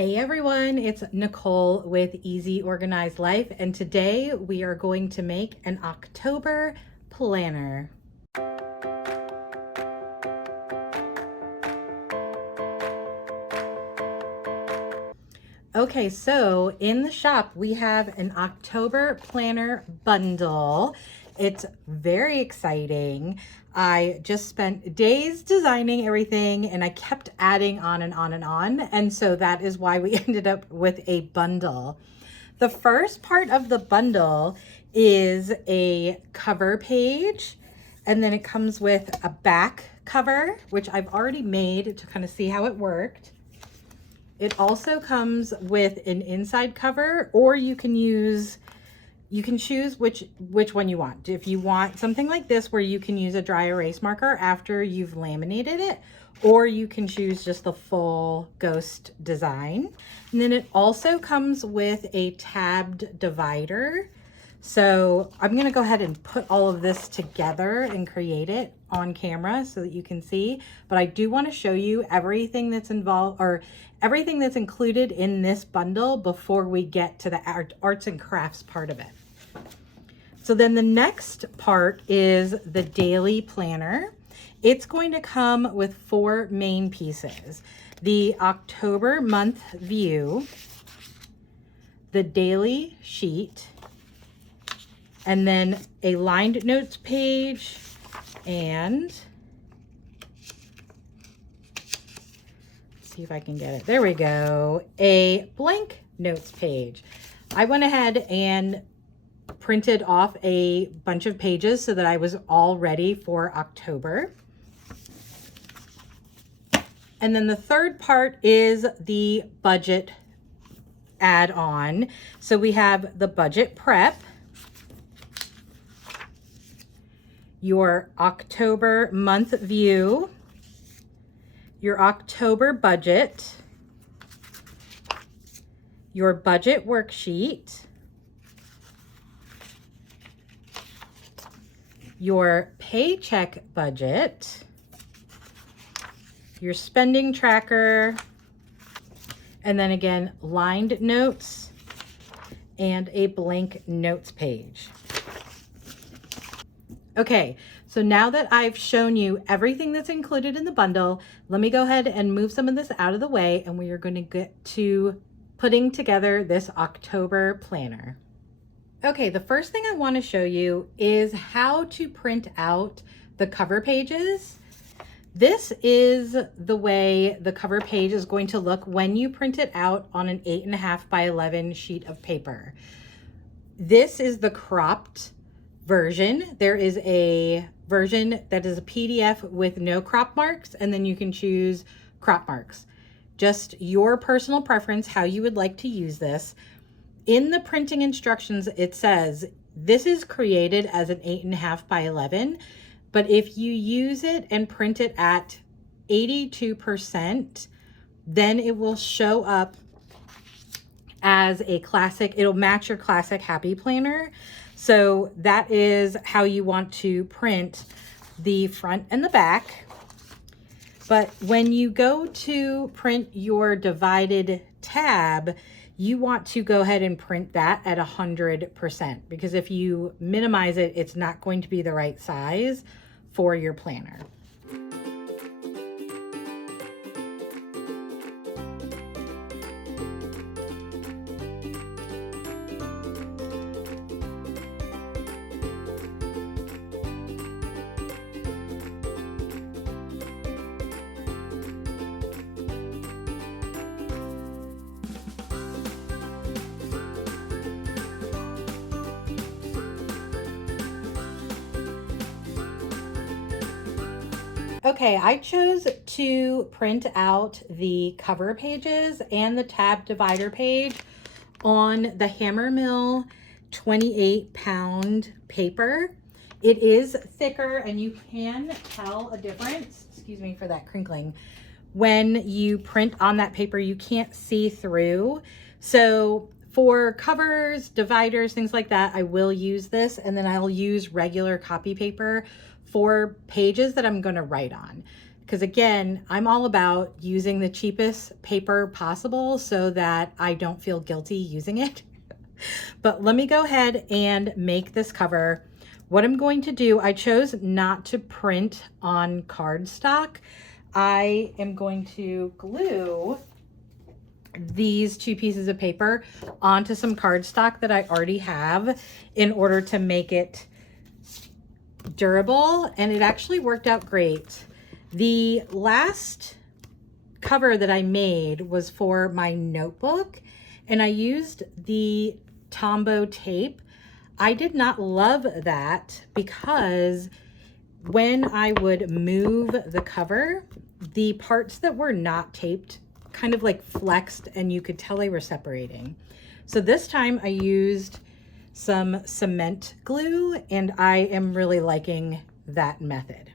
Hey everyone, it's Nicole with Easy Organized Life, and today we are going to make an October planner. Okay, so in the shop we have an October planner bundle. It's very exciting. I just spent days designing everything and I kept adding on and on and on. And so that is why we ended up with a bundle. The first part of the bundle is a cover page, and then it comes with a back cover, which I've already made to kind of see how it worked. It also comes with an inside cover, or you can choose which one you want. If you want something like this where you can use a dry erase marker after you've laminated it, or you can choose just the full ghost design. And then it also comes with a tabbed divider. So I'm gonna go ahead and put all of this together and create it on camera so that you can see, but I do want to show you everything that's involved, or everything that's included in this bundle before we get to the arts and crafts part of it. So then the next part is the daily planner. It's going to come with 4 main pieces: the October month view, the daily sheet, and then a lined notes page, and see if I can get it. There we go. A blank notes page. I went ahead and printed off a bunch of pages so that I was all ready for October. And then the third part is the budget add-on. So we have the budget prep, your October month view, your October budget, your budget worksheet, your paycheck budget, your spending tracker, and then again, lined notes and a blank notes page. Okay, so now that I've shown you everything that's included in the bundle, let me go ahead and move some of this out of the way, and we are going to get to putting together this October planner. Okay, the first thing I want to show you is how to print out the cover pages. This is the way the cover page is going to look when you print it out on an 8.5 by 11 sheet of paper. This is the cropped version. There is a version that is a PDF with no crop marks, and then you can choose crop marks. Just your personal preference, how you would like to use this. In the printing instructions, it says this is created as an 8.5 by 11, but if you use it and print it at 82%, then it will show up as a classic. It'll match your classic happy planner. So that is how you want to print the front and the back. But when you go to print your divided tab, you want to go ahead and print that at 100%, because if you minimize it, it's not going to be the right size for your planner. Okay, I chose to print out the cover pages and the tab divider page on the Hammermill 28-pound paper. It is thicker and you can tell a difference, excuse me for that crinkling, when you print on that paper. You can't see through. So for covers, dividers, things like that, I will use this, and then I'll use regular copy paper for pages that I'm going to write on, because again, I'm all about using the cheapest paper possible so that I don't feel guilty using it. But let me go ahead and make this cover. What I'm going to do, I chose not to print on cardstock. I am going to glue these two pieces of paper onto some cardstock that I already have in order to make it durable, and it actually worked out great. The last cover that I made was for my notebook, and I used the Tombow tape. I did not love that because when I would move the cover, the parts that were not taped kind of like flexed and you could tell they were separating. So this time I used some cement glue and I am really liking that method.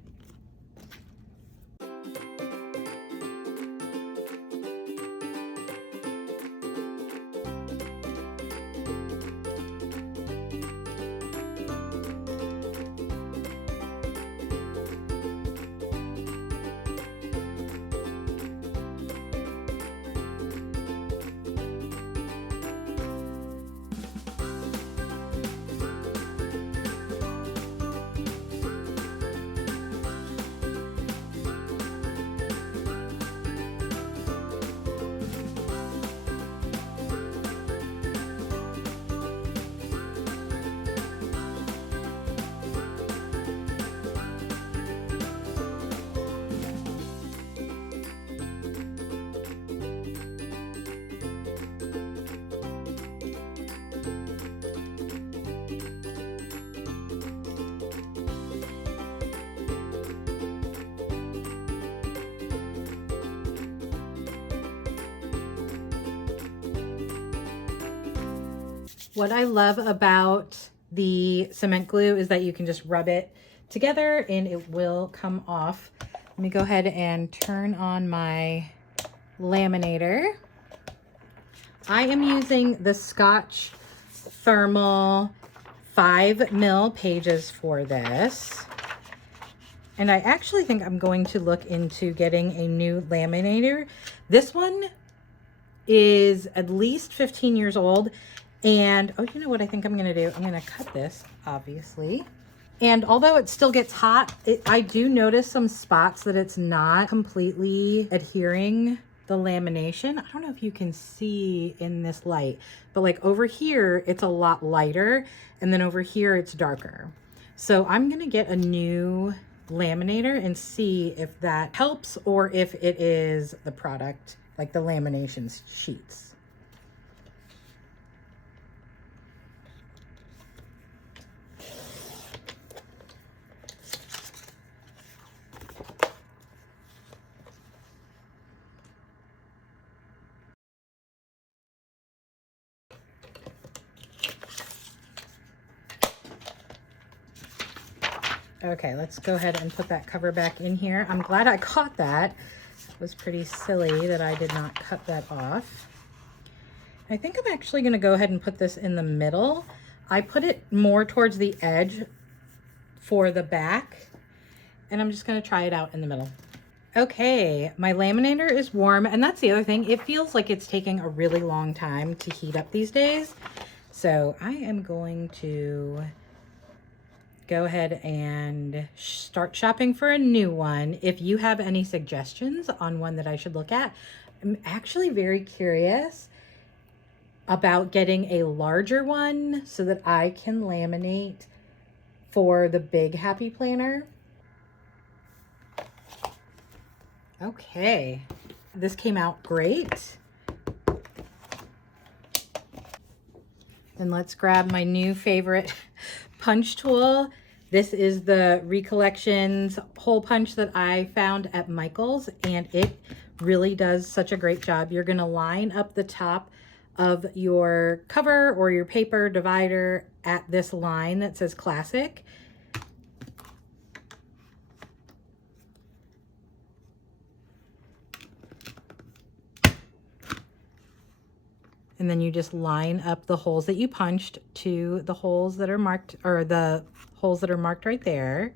What I love about the cement glue is that you can just rub it together and it will come off. Let me go ahead and turn on my laminator. I am using the Scotch Thermal 5mm pages for this. And I actually think I'm going to look into getting a new laminator. This one is at least 15 years old. And, oh, you know what I think I'm going to do? I'm going to cut this, obviously. And although it still gets hot, I do notice some spots that it's not completely adhering the lamination. I don't know if you can see in this light, but like over here, it's a lot lighter. And then over here, it's darker. So I'm going to get a new laminator and see if that helps or if it is the product, like the lamination sheets. Okay, let's go ahead and put that cover back in here. I'm glad I caught that. It was pretty silly that I did not cut that off. I think I'm actually going to go ahead and put this in the middle. I put it more towards the edge for the back, and I'm just going to try it out in the middle. Okay, my laminator is warm, and that's the other thing. It feels like it's taking a really long time to heat up these days. So I am going to go ahead and start shopping for a new one. If you have any suggestions on one that I should look at, I'm actually very curious about getting a larger one so that I can laminate for the big Happy Planner. Okay, this came out great. Then let's grab my new favorite punch tool. This is the Recollections hole punch that I found at Michael's, and it really does such a great job. You're going to line up the top of your cover or your paper divider at this line that says classic. And then you just line up the holes that you punched to the holes that are marked, or the holes that are marked right there.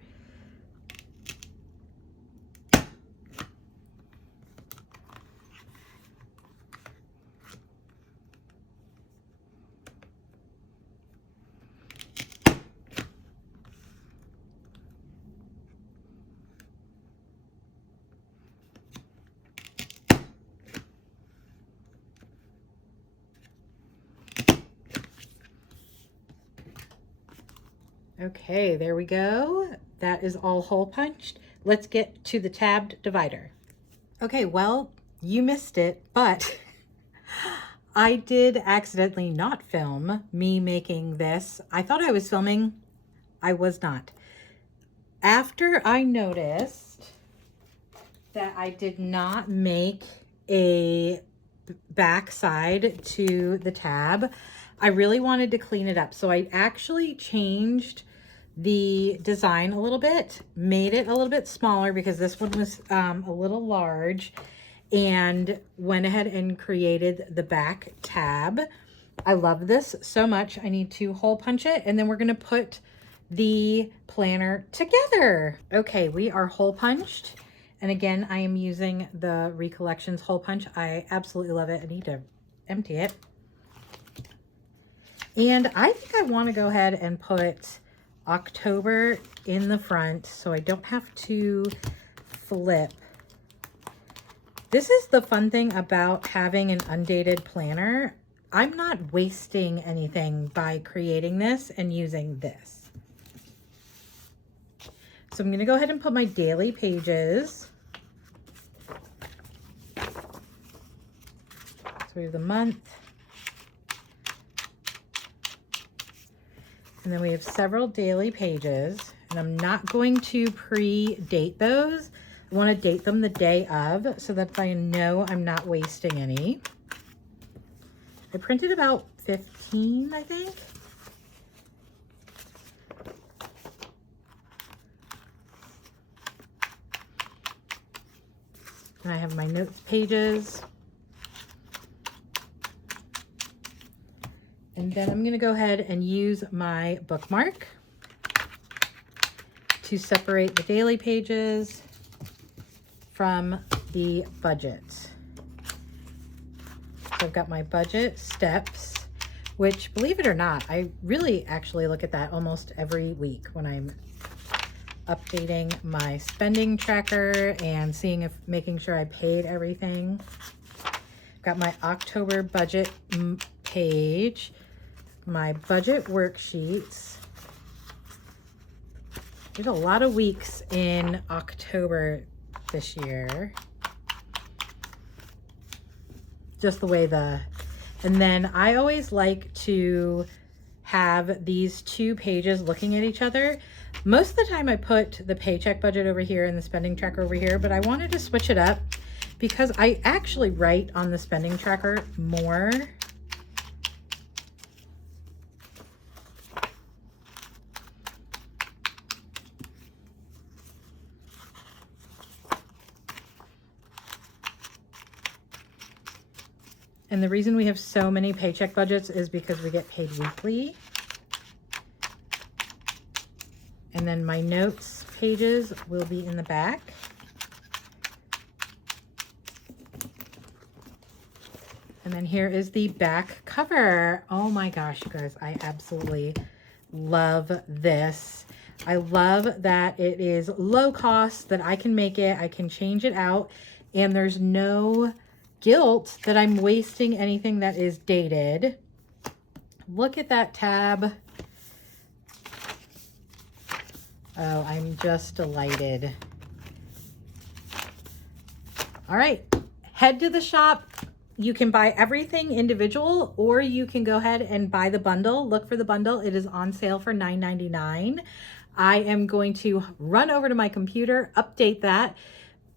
Okay, there we go. That is all hole punched. Let's get to the tabbed divider. Okay, well, you missed it, but I did accidentally not film me making this. I thought I was filming. I was not. After I noticed that I did not make a backside to the tab, I really wanted to clean it up. So I actually changed the design a little bit, made it a little bit smaller because this one was a little large, and went ahead and created the back tab. I love this so much. I need to hole punch it, and then we're gonna put the planner together. Okay, we are hole punched. And again, I am using the Recollections hole punch. I absolutely love it. I need to empty it. And I think I want to go ahead and put October in the front so I don't have to flip. This is the fun thing about having an undated planner. I'm not wasting anything by creating this and using this. So I'm going to go ahead and put my daily pages. So we have the month. And then we have several daily pages. And I'm not going to pre-date those. I want to date them the day of so that I know I'm not wasting any. I printed about 15, I think. And I have my notes pages. And then I'm going to go ahead and use my bookmark to separate the daily pages from the budget. So I've got my budget steps, which, believe it or not, I really actually look at that almost every week when I'm updating my spending tracker and seeing if making sure I paid everything. Got my October budget page, my budget worksheets. There's a lot of weeks in October this year. Just the way and then I always like to have these two pages looking at each other. Most of the time I put the paycheck budget over here and the spending tracker over here, but I wanted to switch it up because I actually write on the spending tracker more. And the reason we have so many paycheck budgets is because we get paid weekly. And then my notes pages will be in the back. And then here is the back cover. Oh my gosh, you guys, I absolutely love this. I love that it is low cost, that I can make it, I can change it out, and there's no guilt that I'm wasting anything that is dated. Look at that tab. Oh, I'm just delighted. All right, head to the shop. You can buy everything individual, or you can go ahead and buy the bundle. Look for the bundle. It is on sale for $9.99. I am going to run over to my computer, update that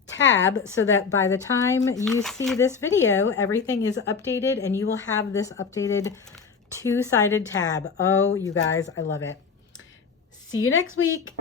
tab so that by the time you see this video, everything is updated and you will have this updated two-sided tab. Oh, you guys, I love it. See you next week.